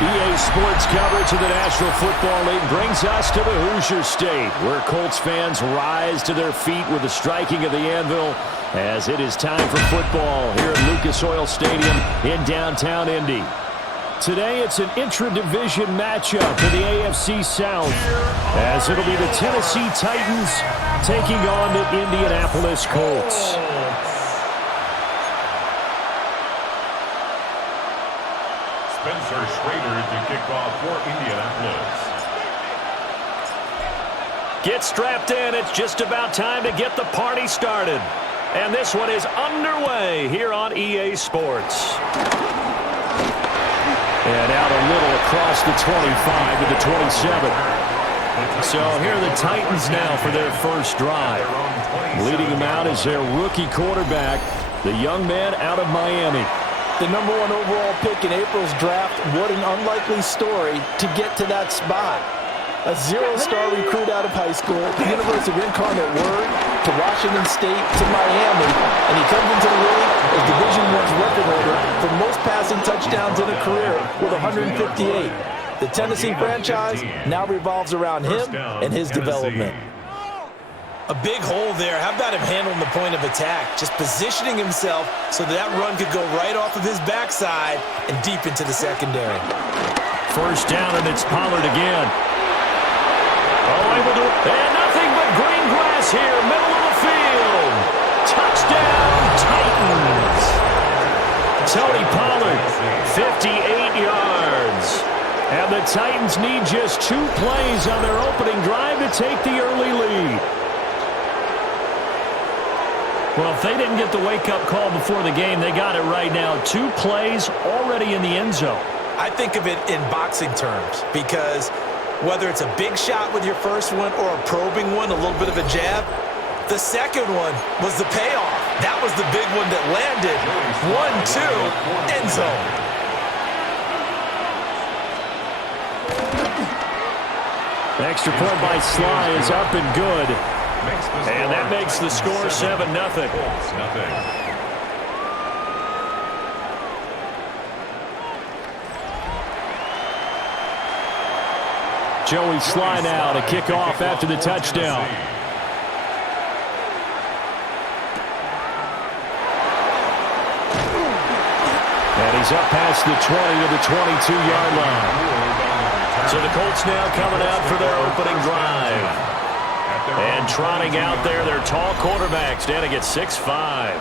EA Sports coverage of the National Football League brings us to the Hoosier State, where Colts fans rise to their feet with the striking of the anvil as it is time for football here at Lucas Oil Stadium in downtown Indy. Today it's an intra-division matchup for the AFC South, as it'll be the Tennessee Titans taking on the Indianapolis Colts. Spencer Schrader to kick off for Indianapolis. Get strapped in. It's just about time to get the party started. And this one is underway here on EA Sports. And out a little across the 25 to the 27. So here are the Titans now for their first drive. Leading them out is their rookie quarterback, the young man out of Miami. The #1 overall pick in April's draft. What an unlikely story to get to that spot. A zero-star recruit out of high school, the University of Incarnate Word, to Washington State, to Miami, and he comes into the league as Division I's record holder for most passing touchdowns in a career with 158. The Tennessee franchise now revolves around him and his development. A big hole there. How about him handling the point of attack? Just positioning himself so that run could go right off of his backside and deep into the secondary. First down, and it's Pollard again. Oh, able to, and nothing but green grass here, middle of the field. Touchdown, Titans. Tony Pollard, 58 yards. And the Titans need just 2 plays on their opening drive to take the early lead. Well, if they didn't get the wake-up call before the game, they got it right now. 2 plays already in the end zone. I think of it in boxing terms because whether it's a big shot with your first one or a probing one, a little bit of a jab, the second one was the payoff. That was the big one that landed. 1-2, end zone. Extra point by Sly is up and good. And that makes the score 7-0. Joey Sly now to kick off after the touchdown. And he's up past the 20 to the 22-yard line. So the Colts now coming out for their opening drive. And trotting out there, their tall quarterback standing at 6'5".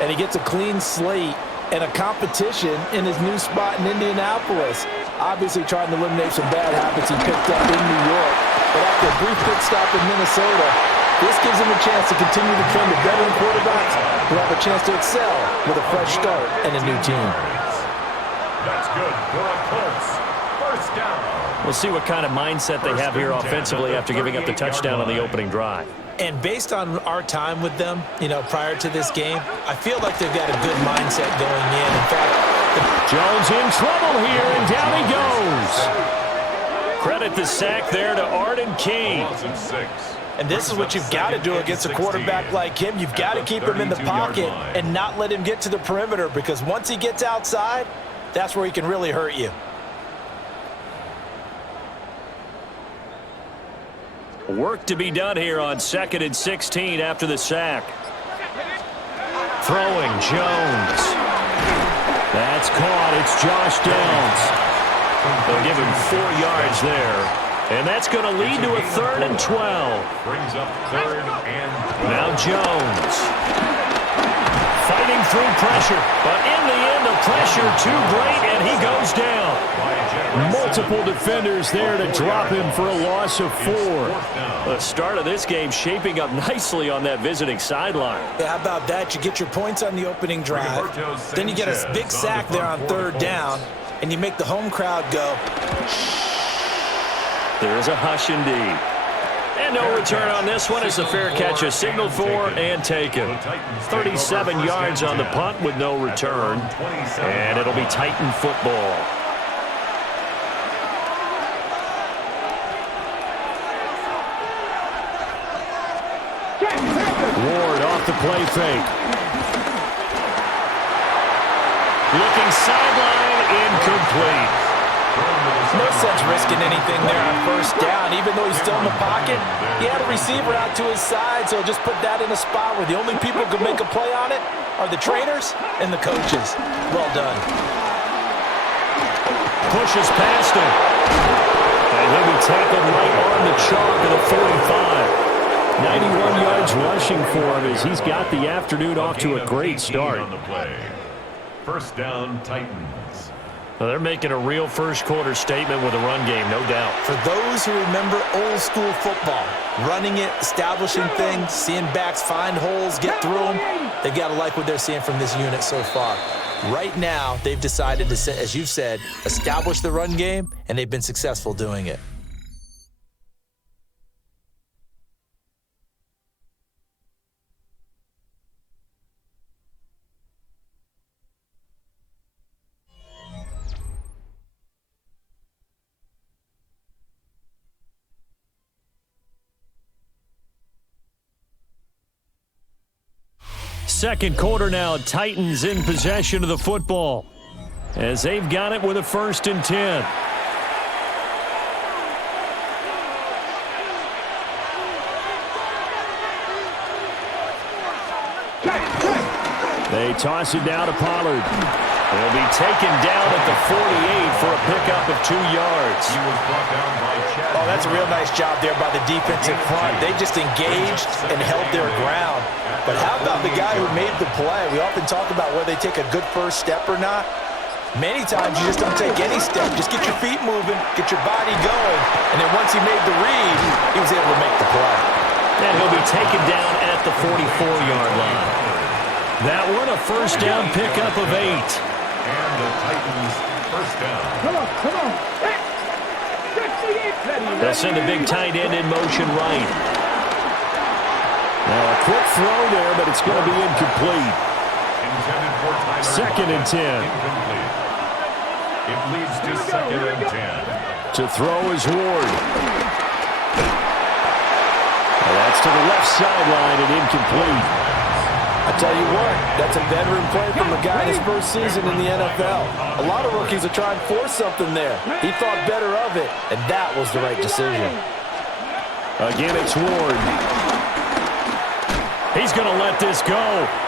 And he gets a clean slate and a competition in his new spot in Indianapolis. Obviously trying to eliminate some bad habits he picked up in New York. But after a brief pit stop in Minnesota, this gives him a chance to continue the trend of veteran quarterbacks who have a chance to excel with a fresh start and a new team. That's good for a Colts. First down. We'll see what kind of mindset they have here offensively after giving up the touchdown on the opening drive. And based on our time with them, prior to this game, I feel like they've got a good mindset going in. In fact, Jones in trouble here, and down he goes. Credit the sack there to Arden Key. And this is what you've got to do against a quarterback like him. You've got to keep him in the pocket and not let him get to the perimeter, because once he gets outside, that's where he can really hurt you. Work to be done here on 2nd and 16 after the sack. Throwing, Jones. That's caught. It's Josh Downs. They'll give him 4 yards there. And that's going to lead to a 3rd and 12. Brings up 3rd and 12. Now Jones. Fighting through pressure. But in the end, the pressure too great, and he goes down. Multiple defenders there to drop him for a loss of 4. The start of this game shaping up nicely on that visiting sideline. Yeah, how about that? You get your points on the opening drive. Then you get a big sack there on 3rd down, and you make the home crowd go. There's a hush indeed. And no return on this one as the fair catch is signaled for and taken. 37 yards on the punt with no return. And it'll be Titan football. Ward off the play fake. Looking sideline, incomplete. No sense risking anything there on first down. Even though he's still in the pocket, he had a receiver out to his side, so just put that in a spot where the only people who can make a play on it are the trainers and the coaches. Well done. Pushes past him. And he'll be tackled right on the chalk of the 45. 91 yards rushing for him as he's got the afternoon off to a great start. On the play. First down, Titans. Well, they're making a real first quarter statement with a run game, no doubt. For those who remember old school football, running it, establishing things, seeing backs find holes, get through them, they've got to like what they're seeing from this unit so far. Right now, they've decided to, as you've said, establish the run game, and they've been successful doing it. Second quarter now, Titans in possession of the football as they've got it with a 1st and 10. They toss it down to Pollard. He'll be taken down at the 48 for a pickup of 2 yards. He was brought down by Chad. Oh, that's a real nice job there by the defensive front. They just engaged and held their ground. But how about the guy who made the play? We often talk about whether they take a good first step or not. Many times you just don't take any step. Just get your feet moving, get your body going. And then once he made the read, he was able to make the play. And he'll be taken down at the 44-yard line. That one a first down pickup of 8. And the Titans first down. Come on. They'll send a big tight end in motion right. Now a quick throw there, but it's going to be incomplete. Intended for Tyler. 2nd and 10. Incomplete. It leads to 2nd and 10. To throw is Ward. Well, that's to the left sideline and incomplete. I tell you what, that's a veteran play from a guy in his first season in the NFL. A lot of rookies are trying to force something there. He thought better of it, and that was the right decision. Again, it's Ward. He's going to let this go.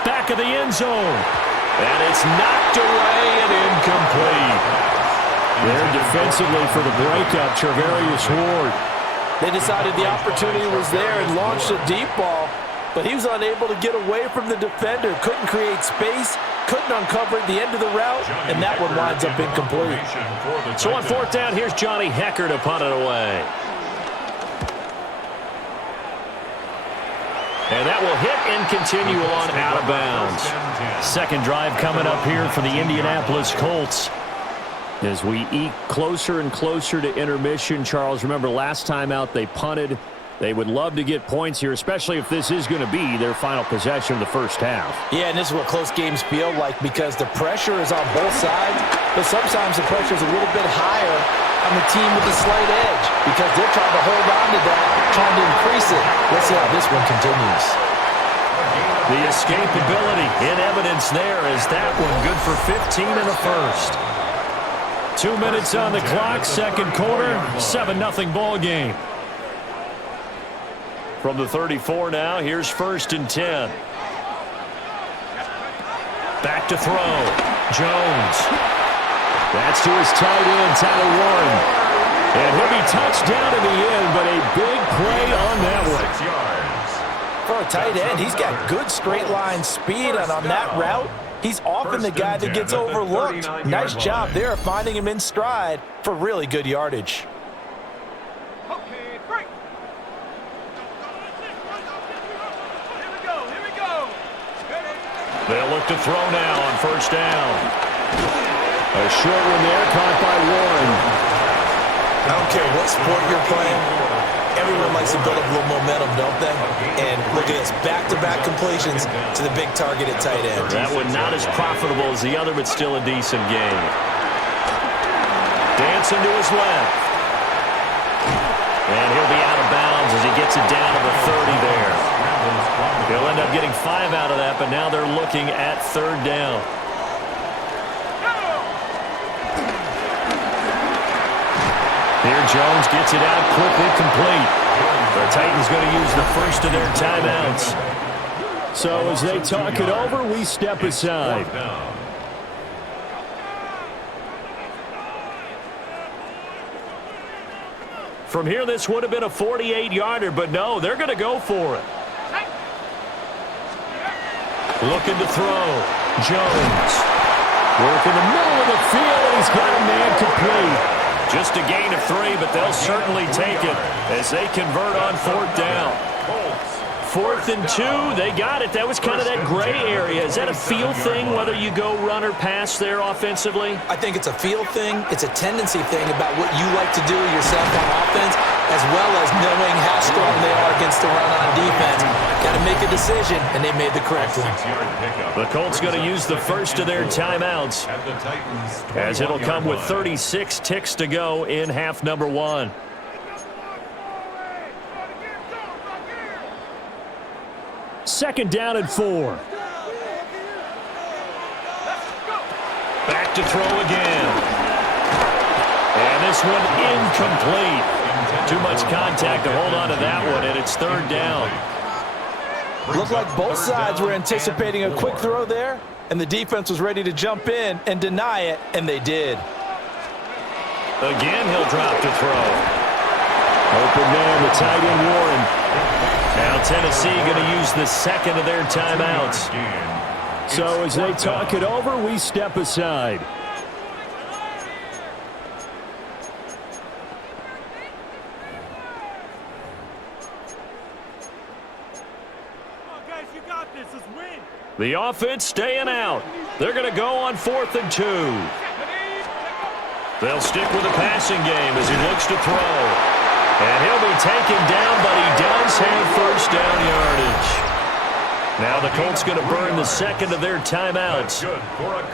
Back of the end zone. And it's knocked away and incomplete. There defensively for the breakup, Charvarius Ward. They decided the opportunity was there and launched a deep ball, but he was unable to get away from the defender, couldn't create space, couldn't uncover at the end of the route, and that one winds up incomplete. So on 4th down, here's Johnny Hecker to punt it away. And that will hit and continue on out of bounds. Second drive coming up here for the Indianapolis Colts. As we eke closer and closer to intermission, Charles, remember last time out they punted. They would love to get points here, especially if this is going to be their final possession of the first half. Yeah, and this is what close games feel like because the pressure is on both sides, but sometimes the pressure is a little bit higher on the team with the slight edge because they're trying to hold on to that, trying to increase it. Let's see how this one continues. The escapability in evidence there is that one good for 15 in the first. 2 minutes on the clock, second quarter, 7-0 ball game. From the 34 now, here's 1st and 10. Back to throw. Jones. That's to his tight end, Tyler Warren. And he'll be touched down in the end, but a big play on that one. 6 yards. For a tight end, he's got good straight line speed, and on that route, he's often the guy that gets overlooked. Nice job there finding him in stride for really good yardage. They'll look to throw now on 1st down. A short one there, caught by Warren. I don't care what sport you're playing. Everyone likes to build up a little momentum, don't they? And look at this, back-to-back completions to the big target at tight end. That one not as profitable as the other, but still a decent game. Dancing to his left. And he'll be out of bounds as he gets it down to the 30 there. They'll end up getting 5 out of that, but now they're looking at 3rd down. Here Jones gets it out quickly, complete. The Titans going to use the first of their timeouts. So as they talk it over, we step aside. From here, this would have been a 48-yarder, but no, they're going to go for it. Looking to throw. Jones. Work in the middle of the field, and he's got a man complete. Just a gain of 3, but they'll certainly take it as they convert on 4th down. 4th and 2, they got it. That was kind of that gray area. Is that a feel thing, whether you go run or pass there offensively? I think it's a feel thing. It's a tendency thing about what you like to do yourself on offense, as well as knowing how strong they are against the run on defense. Got to make a decision, and they made the correct one. The Colts going to use the first of their timeouts, as it'll come with 36 ticks to go in half number 1. Second down and 4. Back to throw again. And this one incomplete. Too much contact to hold on to that one, and it's 3rd down. Looked like both sides were anticipating a quick throw there, and the defense was ready to jump in and deny it, and they did. Again, he'll drop to throw. Open man, the tight end Warren. Now Tennessee going to use the second of their timeouts. So as they talk it over, we step aside. The offense staying out. They're going to go on 4th and 2. They'll stick with the passing game as he looks to throw. And he'll be taken down, but he does have first down yardage. Now the Colts going to burn the second of their timeouts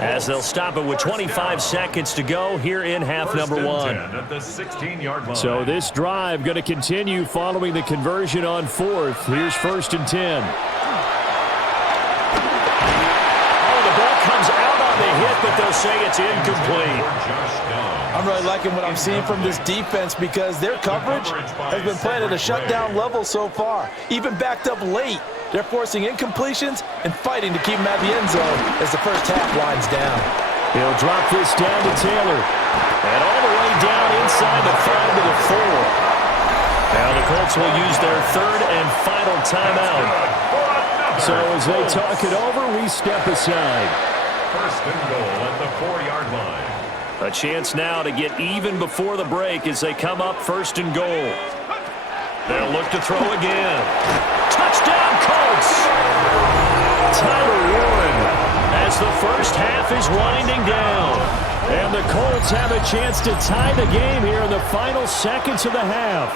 as they'll stop it with 25 seconds to go here in half number 1. So this drive going to continue following the conversion on 4th. Here's 1st and 10. Oh, the ball comes out on the hit, but they'll say it's incomplete. I'm really liking what I'm seeing from this defense because their coverage has been playing at a shutdown level so far. Even backed up late, they're forcing incompletions and fighting to keep them at the end zone as the first half winds down. He'll drop this down to Taylor. And all the way down inside the 5 to the 4. Now the Colts will use their 3rd and final timeout. So as they talk it over, we step aside. 1st and goal at the 4-yard line. A chance now to get even before the break as they come up 1st and goal. They'll look to throw again. Touchdown, Colts! Tyler Warren as the first half is winding down. And the Colts have a chance to tie the game here in the final seconds of the half.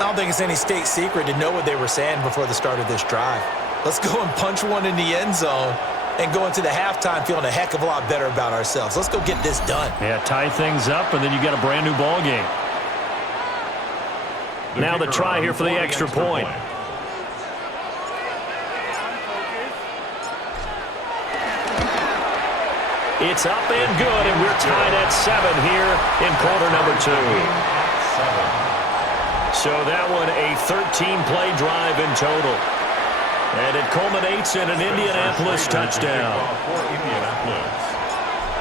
I don't think it's any state secret to know what they were saying before the start of this drive. Let's go and punch one in the end zone and go into the halftime feeling a heck of a lot better about ourselves. Let's go get this done. Yeah, tie things up, and then you got a brand-new ball game. Now the try here for the extra point. It's up and good, and we're tied at 7 here in quarter number 2. So that one a 13-play drive in total. And it culminates in an Indianapolis touchdown.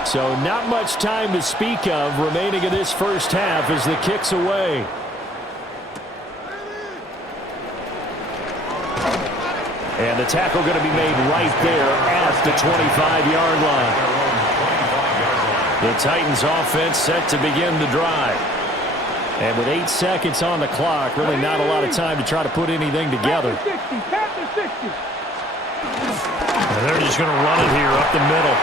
So not much time to speak of remaining in this first half as the kick's away. And the tackle going to be made right there at the 25-yard line. The Titans offense set to begin the drive. And with 8 seconds on the clock, really not a lot of time to try to put anything together. And they're just going to run it here up the middle.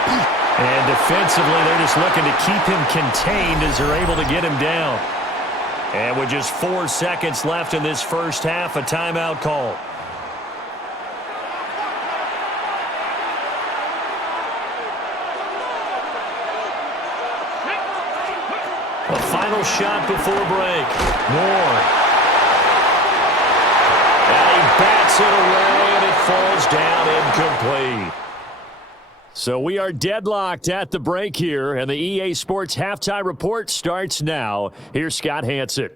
And defensively, they're just looking to keep him contained as they're able to get him down. And with just 4 seconds left in this first half, a timeout call. A final shot before break. Moore. And he bats it away, and it falls down incomplete. So we are deadlocked at the break here, and the EA Sports Halftime Report starts now. Here's Scott Hanson.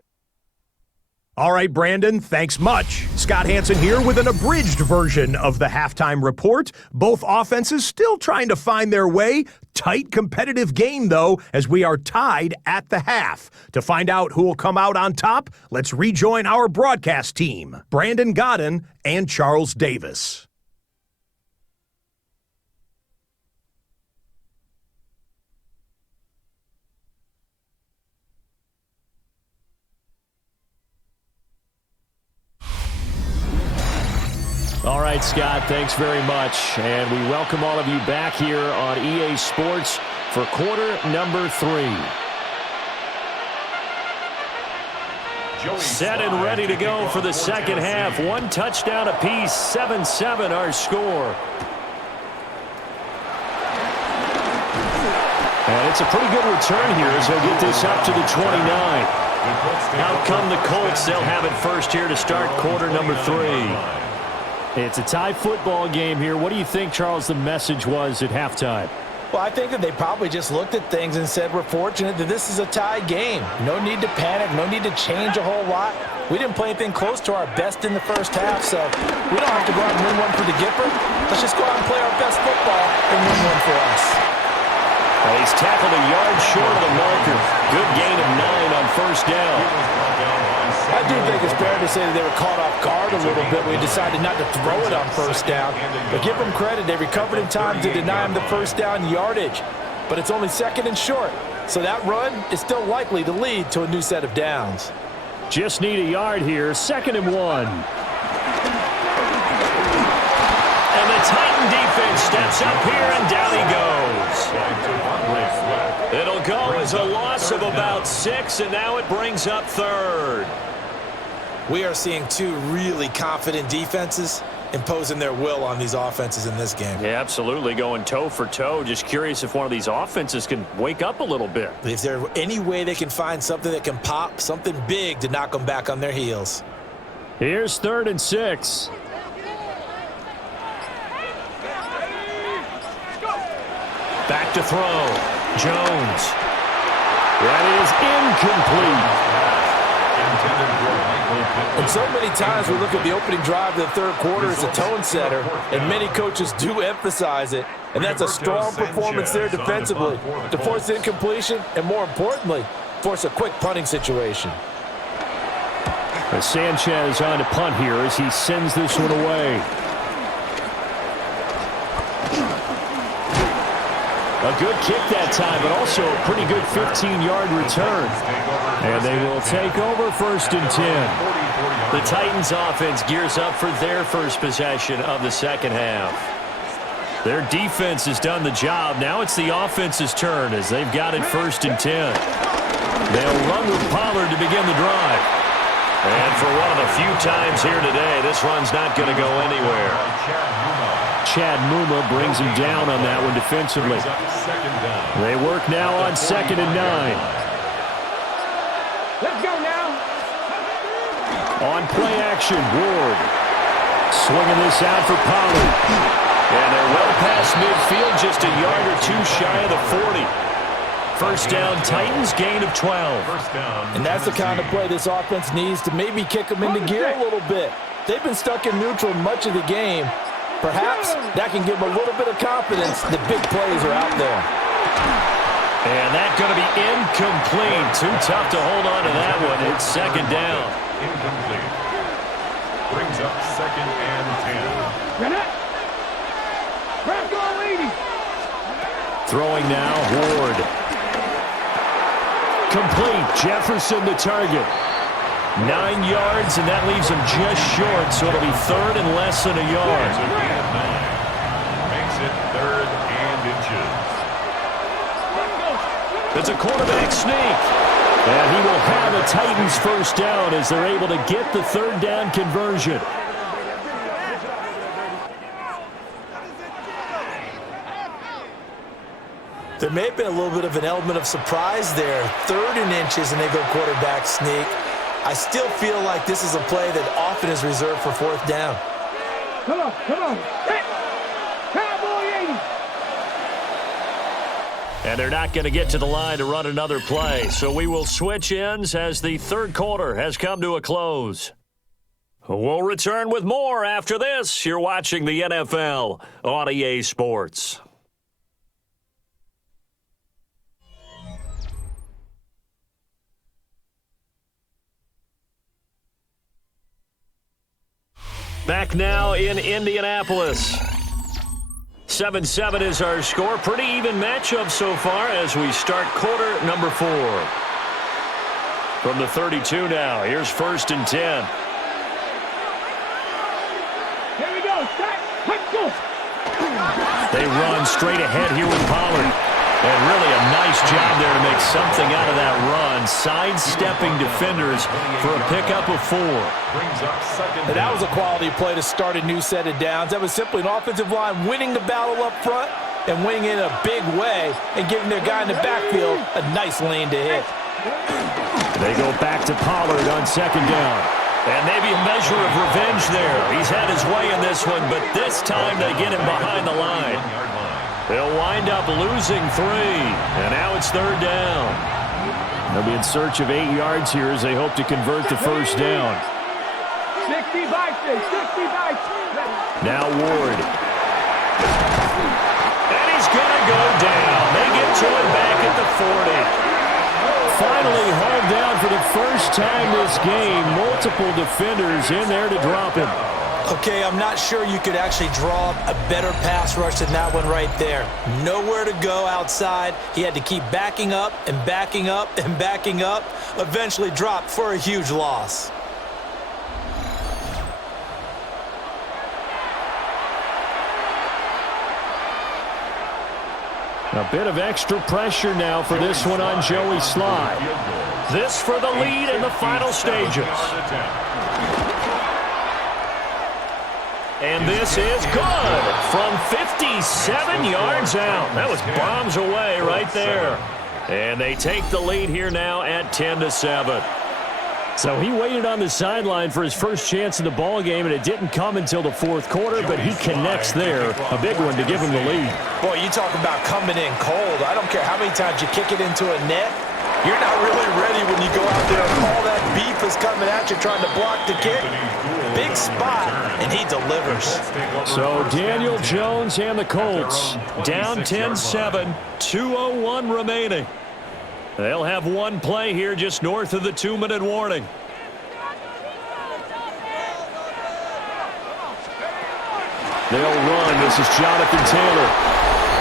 All right, Brandon, thanks much. Scott Hanson here with an abridged version of the halftime report. Both offenses still trying to find their way. Tight competitive game, though, as we are tied at the half. To find out who will come out on top, let's rejoin our broadcast team, Brandon Godden and Charles Davis. All right, Scott, thanks very much. And we welcome all of you back here on EA Sports for quarter number 3. Set and ready to go for the second half. 1 touchdown apiece, 7-7 our score. And it's a pretty good return here as they'll get this up to the 29. Out come the Colts. They'll have it first here to start quarter number 3. It's a tie football game here. What do you think, Charles, the message was at halftime? Well, I think that they probably just looked at things and said, we're fortunate that this is a tie game. No need to panic, no need to change a whole lot. We didn't play anything close to our best in the first half, so we don't have to go out and win one for the Gipper. Let's just go out and play our best football and win one for us. Well, he's tackled a yard short of the marker. Good gain of 9 on first down. I do think it's fair to say that they were caught off guard a little bit. We decided not to throw it on first down. But give them credit. They recovered in time to deny him the first down yardage. But it's only second and short. So that run is still likely to lead to a new set of downs. Just need a yard here. 2nd and 1. And the Titan defense steps up here, and down he goes. It'll go as a loss of about 6, and now it brings up 3rd. We are seeing 2 really confident defenses imposing their will on these offenses in this game. Yeah, absolutely, going toe for toe. Just curious if one of these offenses can wake up a little bit. If there's any way they can find something that can pop, something big to knock them back on their heels. Here's 3rd and 6. Back to throw. Jones. That is incomplete. And so many times we look at the opening drive of the third quarter as a tone setter, and many coaches do emphasize it. And that's a strong performance there defensively to force incompletion and, more importantly, force a quick punting situation. Sanchez on to punt here as he sends this one away. A good kick that time, but also a pretty good 15-yard return. And they will take over 1st and 10. The Titans offense gears up for their first possession of the second half. Their defense has done the job. Now it's the offense's turn as they've got it 1st and 10. They'll run with Pollard to begin the drive. And for one of the few times here today, this run's not going to go anywhere. Chad Muma brings him down on that one defensively. They work now on 2nd and 9. Let's go now. On play action, Ward. Swinging this out for Pollard. And they're well past midfield, just a yard or 2 shy of the 40. 1st down, Titans, gain of 12. And that's the kind of play this offense needs to maybe kick them into gear a little bit. They've been stuck in neutral much of the game. Perhaps that can give them a little bit of confidence that big plays are out there. And that's going to be incomplete. Too tough to hold on to that one. It's 2nd down. Incomplete. Brings up 2nd and 10. Throwing now, Ward. Complete. Jefferson the target. 9 yards, and that leaves him just short, so it'll be 3rd and less than a yard. Makes it 3rd and inches. It's a quarterback sneak. And he will have a Titans 1st down as they're able to get the 3rd down conversion. There may have been a little bit of an element of surprise there. 3rd and inches, and they go quarterback sneak. I still feel like this is a play that often is reserved for 4th down. Come on. Cowboy 80. And they're not going to get to the line to run another play. So we will switch ends as the third quarter has come to a close. We'll return with more after this. You're watching the NFL on EA Sports. Back now in Indianapolis. 7-7 is our score. Pretty even matchup so far as we start quarter number 4. From the 32 now. Here's 1st and 10. Here we go. Start. Let's go. They run straight ahead here with Pollard. And really a nice job there to make something out of that run. Sidestepping defenders for a pickup of 4. And that was a quality play to start a new set of downs. That was simply an offensive line winning the battle up front and winning in a big way and giving their guy in the backfield a nice lane to hit. They go back to Pollard on 2nd down. And maybe a measure of revenge there. He's had his way in this one, but this time they get him behind the line. They'll wind up losing 3, and now it's 3rd down. They'll be in search of 8 yards here as they hope to convert the 1st down. 60 by 6, 60 by 2. Now Ward. And he's going to go down. They get to him back at the 40. Finally hauled down for the first time this game. Multiple defenders in there to drop him. Okay, I'm not sure you could actually draw a better pass rush than that one right there. Nowhere to go outside. He had to keep backing up and backing up and backing up. Eventually dropped for a huge loss. A bit of extra pressure now for this one on Joey Sly. This for the lead in the final stages. And this is good from 57 yards out. That was bombs away right there. And they take the lead here now at 10-7. So he waited on the sideline for his first chance in the ball game, and it didn't come until the 4th quarter, but he connects there. A big one to give him the lead. Boy, you talk about coming in cold. I don't care how many times you kick it into a net. You're not really ready when you go out there and all that beef is coming at you trying to block the kick. Big spot, and he delivers. So Daniel Jones and the Colts down 10-7, 2:01 remaining. They'll have one play here just north of the 2-minute warning. They'll run. This is Jonathan Taylor.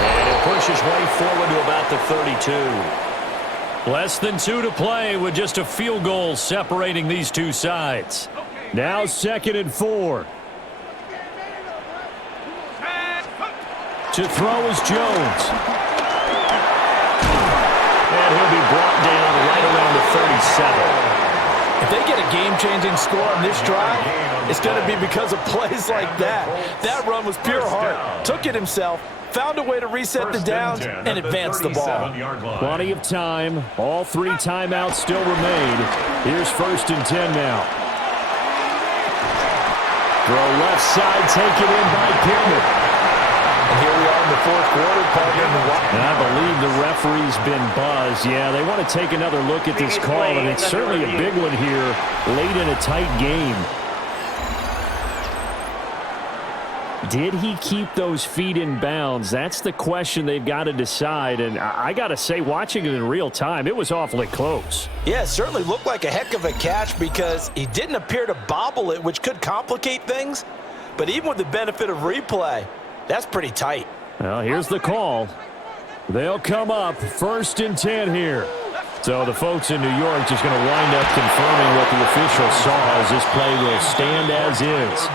And it pushes way forward to about the 32. Less than 2 to play with just a field goal separating these two sides. Now 2nd and 4. To throw is Jones. And he'll be brought down right around the 37. If they get a game-changing score on this drive, it's going to be because of plays like that. That run was pure heart. Took it himself, found a way to reset the downs, and advance the ball. Plenty of time. All 3 timeouts still remain. Here's 1st and 10 now. Throw left side, taken in by Pittman. And here we are in the 4th quarter, partner. And I believe the referee's been buzzed. Yeah, they want to take another look at this call, and it's certainly a big one here late in a tight game. Did he keep those feet in bounds? That's the question they've got to decide. And I got to say, watching it in real time, it was awfully close. Yeah, it certainly looked like a heck of a catch because he didn't appear to bobble it, which could complicate things. But even with the benefit of replay, that's pretty tight. Well, here's the call. They'll come up 1st and 10 here. So the folks in New York just going to wind up confirming what the official saw as this play will stand as is.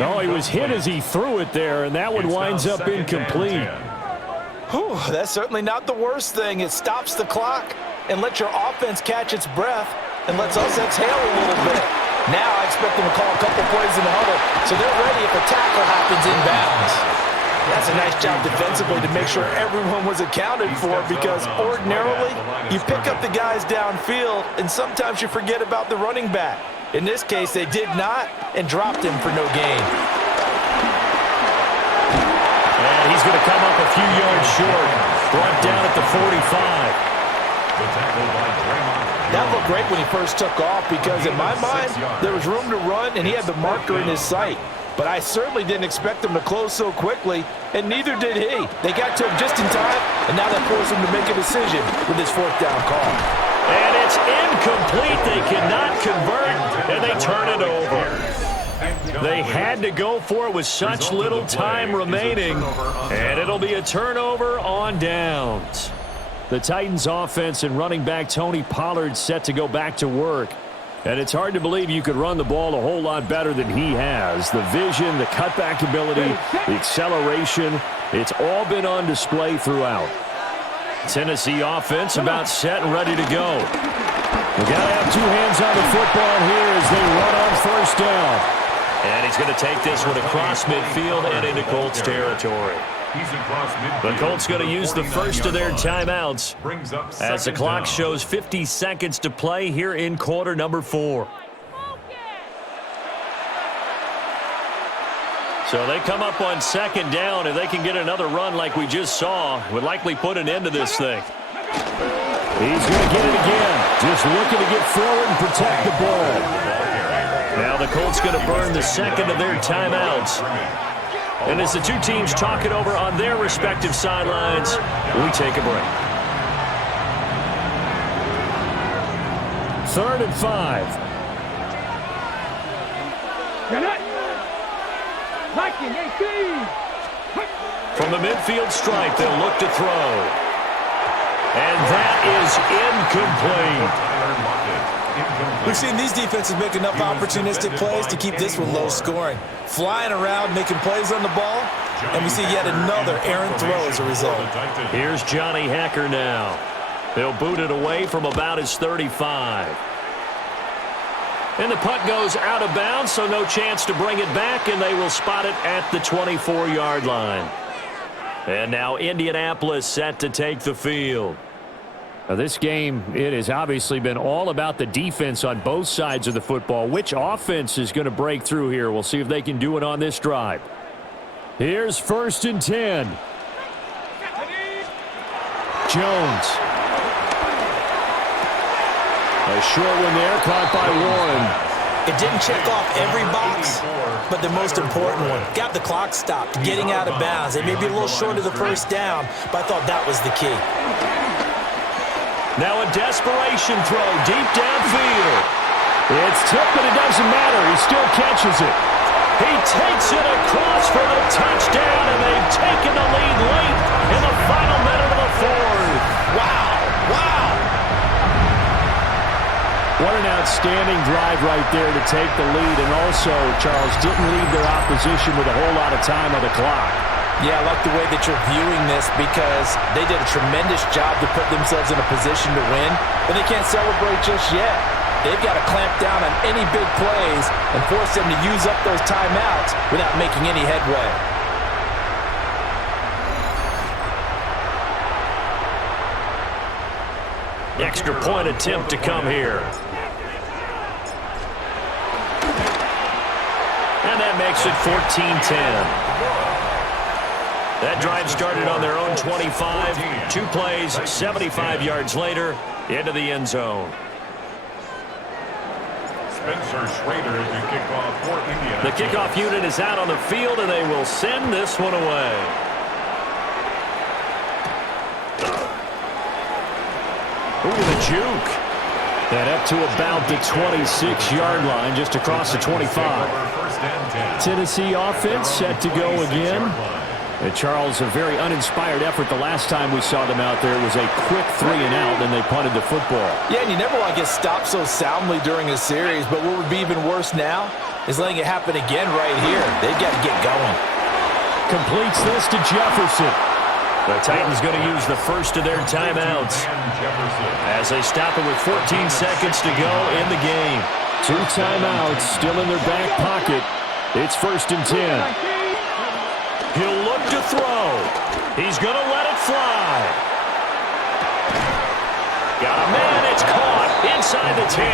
Oh, he was hit as he threw it there, and that one winds up incomplete. Whew, that's certainly not the worst thing. It stops the clock and lets your offense catch its breath and lets us exhale a little bit. Now I expect them to call a couple plays in the huddle so they're ready if a tackle happens inbounds. That's a nice job defensively to make sure everyone was accounted for because ordinarily you pick up the guys downfield and sometimes you forget about the running back. In this case, they did not and dropped him for no gain. And he's going to come up a few yards short. Brought down at the 45. The tackle by Draymond. That looked great when he first took off because in my mind, there was room to run and he had the marker in his sight. But I certainly didn't expect him to close so quickly, and neither did he. They got to him just in time, and now that forced him to make a decision with his fourth down call. And it's incomplete. They cannot convert, and they turn it over. They had to go for it with such little time remaining, and it'll be a turnover on downs. The Titans offense and running back Tony Pollard set to go back to work. And it's hard to believe you could run the ball a whole lot better than he has. The vision, the cutback ability, the acceleration, it's all been on display throughout. Tennessee offense about set and ready to go. They got to have two hands on the football here as they run on first down. And he's going to take this one across midfield and into Colts territory. The Colts going to use the first of their timeouts as the clock shows 50 seconds to play here in quarter number 4. So they come up on second down. If they can get another run like we just saw, would likely put an end to this thing. He's going to get it again. Just looking to get forward and protect the ball. Now the Colts going to burn the second of their timeouts. And as the two teams talk it over on their respective sidelines, we take a break. 3rd and 5. From the midfield stripe, they'll look to throw. And that is incomplete. We've seen these defenses make enough opportunistic plays to keep this one low scoring. Flying around, making plays on the ball, and we see yet another errant throw as a result. Here's Johnny Hecker now. He'll boot it away from about his 35. And the punt goes out of bounds, so no chance to bring it back, and they will spot it at the 24-yard line. And now Indianapolis set to take the field. Now this game, it has obviously been all about the defense on both sides of the football. Which offense is going to break through here? We'll see if they can do it on this drive. Here's 1st and 10. Jones. A short one there, caught by Warren. It didn't check off every box, but the most important one. Got the clock stopped, getting out of bounds. They may be a little short of the first down, but I thought that was the key. Now a desperation throw deep downfield. It's tipped, but it doesn't matter. He still catches it. He takes it across for the touchdown, and they've taken the lead late in the final minute of the 4th. Wow. Wow. What an outstanding drive right there to take the lead, and also, Charles, didn't leave their opposition with a whole lot of time on the clock. Yeah, I like the way that you're viewing this because they did a tremendous job to put themselves in a position to win, but they can't celebrate just yet. They've got to clamp down on any big plays and force them to use up those timeouts without making any headway. Extra point attempt to come here. And that makes it 14-10. That drive started on their own 25. 2 plays, 75 yards later, into the end zone. Spencer Schrader to kick off for Indiana. The kickoff unit is out on the field, and they will send this one away. Ooh, the juke. And up to about the 26-yard line, just across the 25. Tennessee offense set to go again. And Charles, a very uninspired effort the last time we saw them out there. It was a quick 3-and-out, and they punted the football. Yeah, and you never want to get stopped so soundly during a series, but what would be even worse now is letting it happen again right here. They've got to get going. Completes this to Jefferson. The Titans going to use the first of their timeouts as they stop it with 14 seconds to go in the game. 2 timeouts still in their back pocket. It's 1st and 10. He'll look to throw. He's going to let it fly. Got a man. It's caught inside the 10.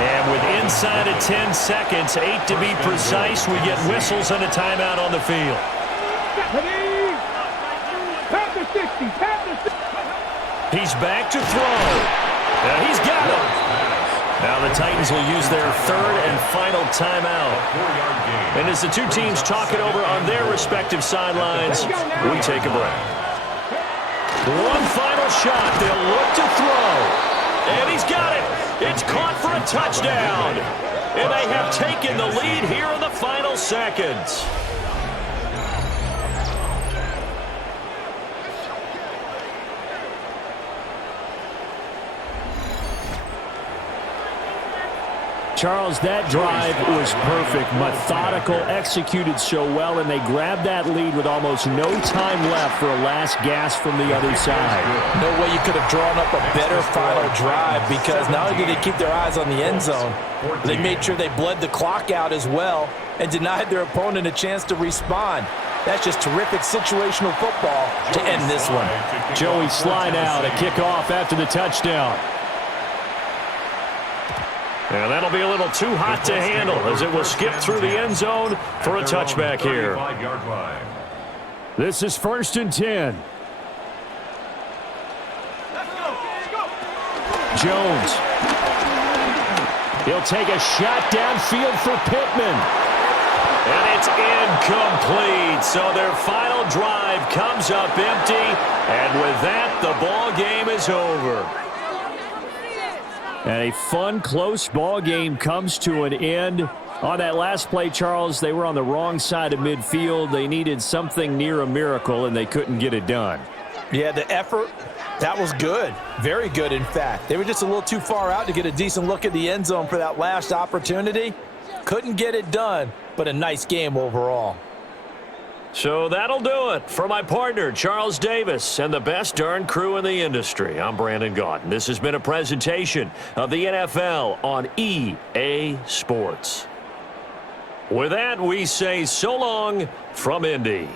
And with inside of 10 seconds, 8 to be precise, we get whistles and a timeout on the field. 60. He's back to throw. And he's got him. Now the Titans will use their third and final timeout. And as the two teams talk it over on their respective sidelines, we take a break. One final shot. They'll look to throw. And he's got it. It's caught for a touchdown. And they have taken the lead here in the final seconds. Charles, that drive was perfect, methodical, executed so well, and they grabbed that lead with almost no time left for a last gasp from the other side. No way you could have drawn up a better final drive, because not only did they keep their eyes on the end zone, they made sure they bled the clock out as well and denied their opponent a chance to respond. That's just terrific situational football to end this one. Joey slide out, a kickoff after the touchdown. And that'll be a little too hot to handle as it will skip through the end zone for a touchback here. This is 1st and 10. Jones. He'll take a shot downfield for Pittman. And it's incomplete. So their final drive comes up empty. And with that, the ball game is over. And a fun, close ball game comes to an end. On that last play, Charles, they were on the wrong side of midfield. They needed something near a miracle, and they couldn't get it done. Yeah, the effort, that was good. Very good, in fact. They were just a little too far out to get a decent look at the end zone for that last opportunity. Couldn't get it done, but a nice game overall. So that'll do it for my partner, Charles Davis, and the best darn crew in the industry. I'm Brandon Gaudin. This has been a presentation of the NFL on EA Sports. With that, we say so long from Indy.